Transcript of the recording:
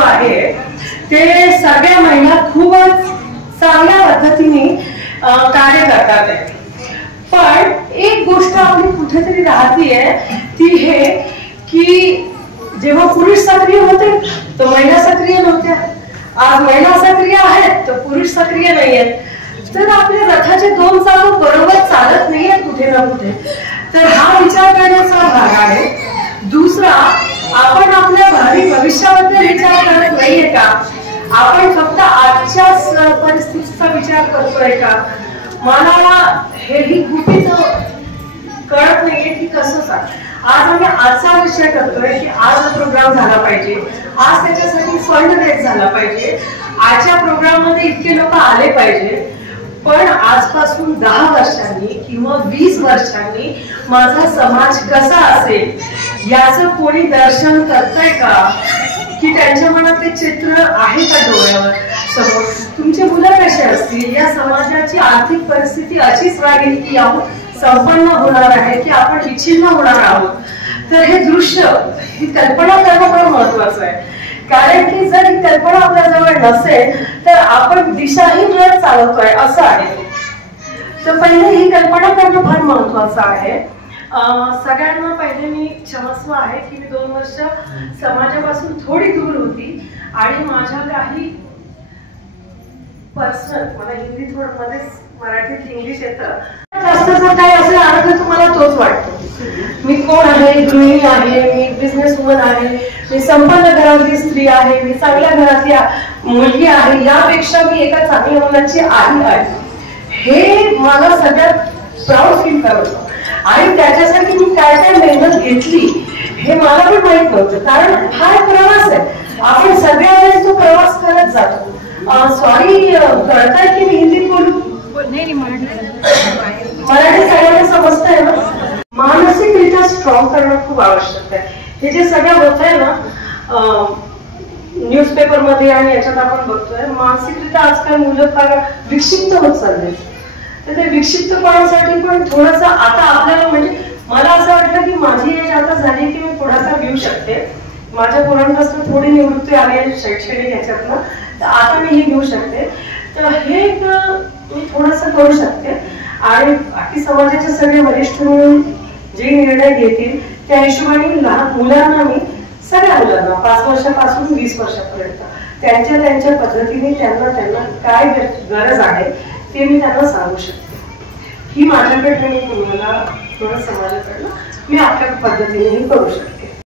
आहे ते सगळ्या महिला खूपच चांगल्या पद्धतीने कार्य करतात आहे. पण एक गोष्ट आपली कुठेतरी राहतीये ती हे की जेव्हा पुरुष सक्रिय होते तो महिला सक्रिय नव्हत्या. आज महिला सक्रिय आहेत तर पुरुष सक्रिय नाहीयेत. तर आपल्या रथाचे दोन चाक बरोबर चालत नाहीयेत कुठे ना कुठे. तर हा विचार करण्याचा भाग आहे. दुसरा, आपण आपल्या भावी भविष्याबद्दल विचार करत नाहीये का? आपण फक्त आजच्याच परिस्थितीचा विचार करतोय का? मला हेही गुपित कळत नाहीये की कसं सांग. आज आम्ही आजचा विषय करतोय की आज प्रोग्राम झाला पाहिजे, आज त्याच्यासाठी फंड रेज झाला पाहिजे, आजच्या प्रोग्राम मध्ये इतके लोक आले पाहिजे. पण आजपासून 10 वर्षांनी किंवा 20 वर्षांनी माझा समाज कसा असेल याचं कोणी दर्शन करतंय का? की त्यांच्या मनात ते चित्र आहे का डोळ्यावर समोर? तुमची मुलं कशी असतील, या समाजाची आर्थिक परिस्थिती अशीच राहील की संपन्न होणार आहे की आपण विच्छिन्न होणार आहोत? तर हे दृश्य, ही कल्पना करणं फार महत्वाचं आहे. कारण की जर ही कल्पना आपल्याजवळ नसेल तर आपण दिशाहीन रथ चालवतोय असं आहे. तर पहिले ही कल्पना करणं फार महत्वाचं आहे. सगळ्यांना पहिले मी क्षमस्व आहे की मी 2 वर्ष समाजापासून थोडी दूर होती आणि माझ्या काही पर्सनल, मला हिंदी थोडं मध्येच मराठीत इंग्लिश येतं, जास्त जर काही असेल अर्थ तुम्हाला तोच वाटतो. मी कोण आहे? गृहिणी आहे, मी बिझनेस वुमन आहे, मी संपन्न घरातली स्त्री आहे, मी चांगल्या घरातली मुलगी आहे, यापेक्षा मी एका चांगल्या मुलाची आई आहे. हे मला सगळ्यात प्राऊड फील करतो. आणि त्याच्यासाठी मी काय काय मेहनत घेतली हे मला पण माहित नव्हतं. कारण हा एक प्रवास आहे, आपण सगळ्या वेळेस तो प्रवास करत जातो. सॉरी, कळतंय की मी हिंदीत बोलू? मराठी सगळ्यांना समजतंय ना? मानसिकरित्या स्ट्रॉंग करणं खूप आवश्यक आहे. हे जे सगळं होत आहे ना न्यूजपेपर मध्ये आणि याच्यात आपण बघतोय, मानसिकरित्या आजकाल मुलं फार विक्षिप्त होत चालले. तर ते विक्षिप्तपणासाठी पण थोडंसं आता आपल्याला, म्हणजे मला असं वाटतं की माझी एज आता झाली की मी पुढाकार घेऊ शकते. माझ्या पोरांपासून थोडी निवृत्ती आली शैक्षणिक ह्याच्यातनं, तर आता मी हे घेऊ शकते. तर हे मी थोडंसं करू शकते. आणि बाकी समाजाचे सगळे वरिष्ठ म्हणून जे निर्णय घेतील त्या हिशोबाने लहान मुलांना, मी सगळ्या मुलांना 5 वर्षापासून 20 वर्षापर्यंत त्यांच्या पद्धतीने त्यांना काय गरज आहे ते मी त्यांना सांगू शकते. ही माझ्याकडनं, मी तुम्हाला थोडं समाजाकडनं मी आपल्या पद्धतीनेही करू शकते.